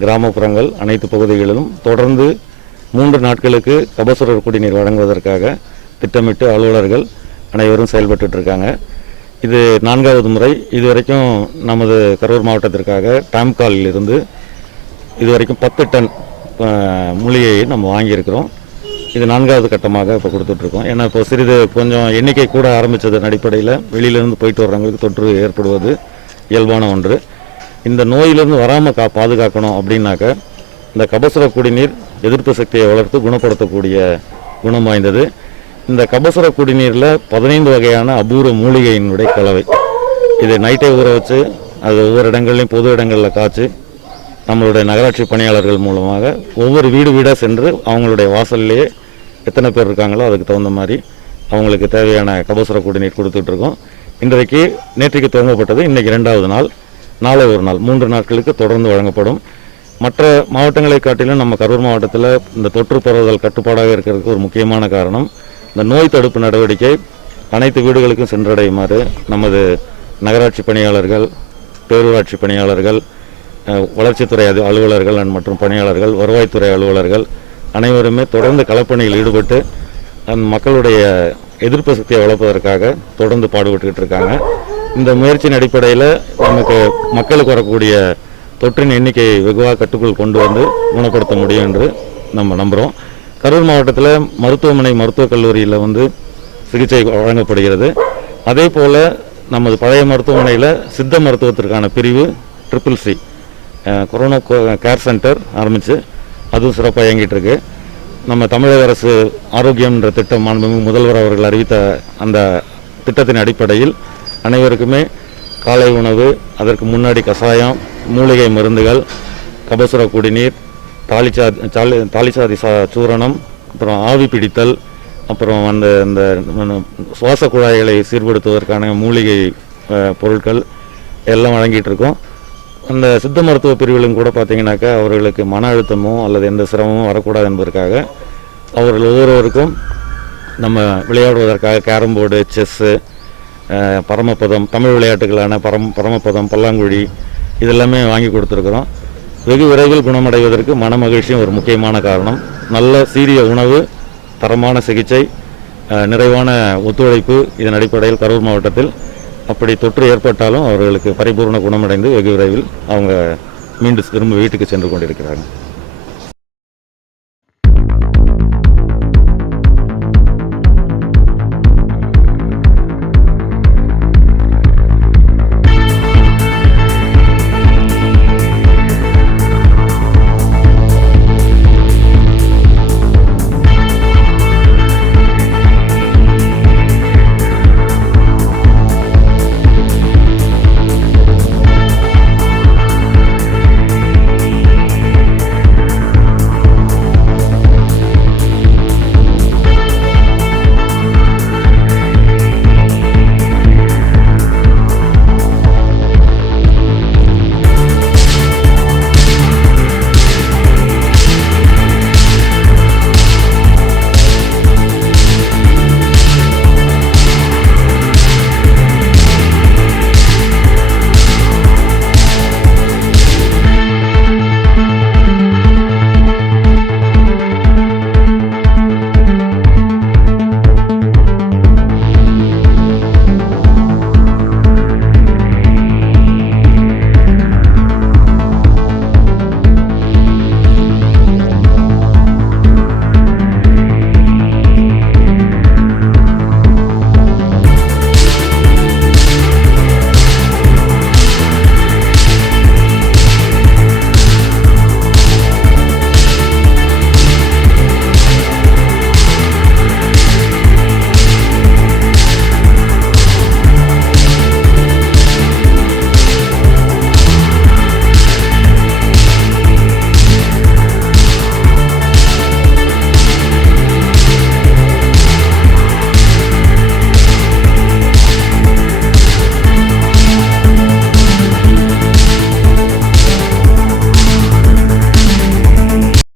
கிராமப்புறங்கள் அனைத்து பகுதிகளிலும் தொடர்ந்து மூன்று நாட்களுக்கு கபசுர குடிநீர் வழங்குவதற்காக திட்டமிட்டு அலுவலர்கள் அனைவரும் செயல்பட்டு இருக்காங்க இது நான்காவது முறை. இதுவரைக்கும் நமது கரூர் மாவட்டத்திற்காக டாம்காலில் இருந்து இதுவரைக்கும் பத்து டன் மூலிகையை நம்ம வாங்கியிருக்கிறோம். இது நான்காவது கட்டமாக இப்போ கொடுத்துட்ருக்கோம் ஏன்னா இப்போ சிறிது கொஞ்சம் எண்ணிக்கை கூட ஆரம்பித்ததன் அடிப்படையில் வெளியிலேருந்து போயிட்டு வர்றவங்களுக்கு தொற்று ஏற்படுவது இயல்பான ஒன்று. இந்த நோயிலிருந்து வராமல் கா பாதுகாக்கணும் அப்படின்னாக்க இந்த கபசுர குடிநீர் எதிர்ப்பு சக்தியை வளர்த்து குணப்படுத்தக்கூடிய குணம் வாய்ந்தது. இந்த கபசுர குடிநீரில் பதினைந்து வகையான அபூர்வ மூலிகையினுடைய கலவை. இதை நைட்டே ஊற வச்சு அது ஒவ்வொரு இடங்கள்லையும் பொது இடங்களில் காய்ச்சி நம்மளுடைய நகராட்சி பணியாளர்கள் மூலமாக ஒவ்வொரு வீடு வீடாக சென்று அவங்களுடைய வாசல்லையே எத்தனை பேர் இருக்காங்களோ அதுக்கு தகுந்த மாதிரி அவங்களுக்கு தேவையான கபசுர குடிநீர் கொடுத்துட்ருக்கோம் இன்றைக்கு நேற்றைக்கு துவங்கப்பட்டது இன்றைக்கி ரெண்டாவது நாள். நாளை ஒரு நாள் மூன்று நாட்களுக்கு தொடர்ந்து வழங்கப்படும். மற்ற மாவட்டங்களை காட்டிலும் நம்ம கரூர் மாவட்டத்தில் இந்த தொற்று பரவுதல் கட்டுப்பாடாக இருக்கிறதுக்கு ஒரு முக்கியமான காரணம் இந்த நோய் தடுப்பு நடவடிக்கை அனைத்து வீடுகளுக்கும் சென்றடையுமாறு நமது நகராட்சி பணியாளர்கள் பேரூராட்சி பணியாளர்கள் வளர்ச்சித்துறை அது அலுவலர்கள் மற்றும் பணியாளர்கள் வருவாய்த்துறை அலுவலர்கள் அனைவருமே தொடர்ந்து களப்பணியில் ஈடுபட்டு மக்களுடைய எதிர்ப்பு சக்தியை வளர்ப்பதற்காக தொடர்ந்து பாடுபட்டுக்கிட்டு இருக்காங்க. இந்த முயற்சியின் அடிப்படையில் நமக்கு மக்களுக்கு வரக்கூடிய தொற்றின் எண்ணிக்கையை வெகுவாக கட்டுக்குள் கொண்டு வந்து குணப்படுத்த முடியும் என்று நம்ம நம்புகிறோம் கரூர் மாவட்டத்தில் மருத்துவமனை மருத்துவக் கல்லூரியில் வந்து சிகிச்சை வழங்கப்படுகிறது. அதே போல் நமது பழைய மருத்துவமனையில் சித்த மருத்துவத்திற்கான பிரிவு triple C corona care centre ஆரம்பித்து அதுவும் சிறப்பாக இயங்கிட்டு இருக்கு. நம்ம தமிழக அரசு ஆரோக்கியம்ன்ற திட்டம் மாண்புமிகு முதல்வர் அவர்கள் அறிவித்த அந்த திட்டத்தின் அடிப்படையில் அனைவருக்குமே காலை உணவு அதற்கு முன்னாடி கஷாயம் மூலிகை மருந்துகள் கபசுர குடிநீர் தாலிச்சா சாலி தாலிச்சாதி சா சூரணம் அப்புறம் ஆவி பிடித்தல் அப்புறம் அந்த அந்த சுவாச குழாய்களை சீர்படுத்துவதற்கான மூலிகை பொருட்கள் எல்லாம் வழங்கிட்டு இருக்கோம் அந்த சித்த மருத்துவ பிரிவிலும் கூட பார்த்தீங்கன்னாக்கா அவர்களுக்கு மன அழுத்தமோ அல்லது எந்த சிரமமும் வரக்கூடாது என்பதற்காக அவர்கள் ஒவ்வொருவருக்கும் நம்ம விளையாடுவதற்காக கேரம் போர்டு செஸ்ஸு பரமபதம் தமிழ் விளையாட்டுகளான பரம் பரமபதம் பல்லாங்குழி இதெல்லாமே வாங்கி கொடுத்துருக்குறோம். வெகு விரைவில் குணமடைவதற்கு மன மகிழ்ச்சியும் ஒரு முக்கியமான காரணம். நல்ல சீரிய உணவு தரமான சிகிச்சை நிறைவான ஒத்துழைப்பு இதன் அடிப்படையில் கரூர் மாவட்டத்தில் அப்படி தொற்று ஏற்பட்டாலும் அவர்களுக்கு பரிபூர்ண குணமடைந்து வெகு விரைவில் அவங்க மீண்டும் திரும்ப வீட்டுக்கு சென்று கொண்டிருக்கிறாங்க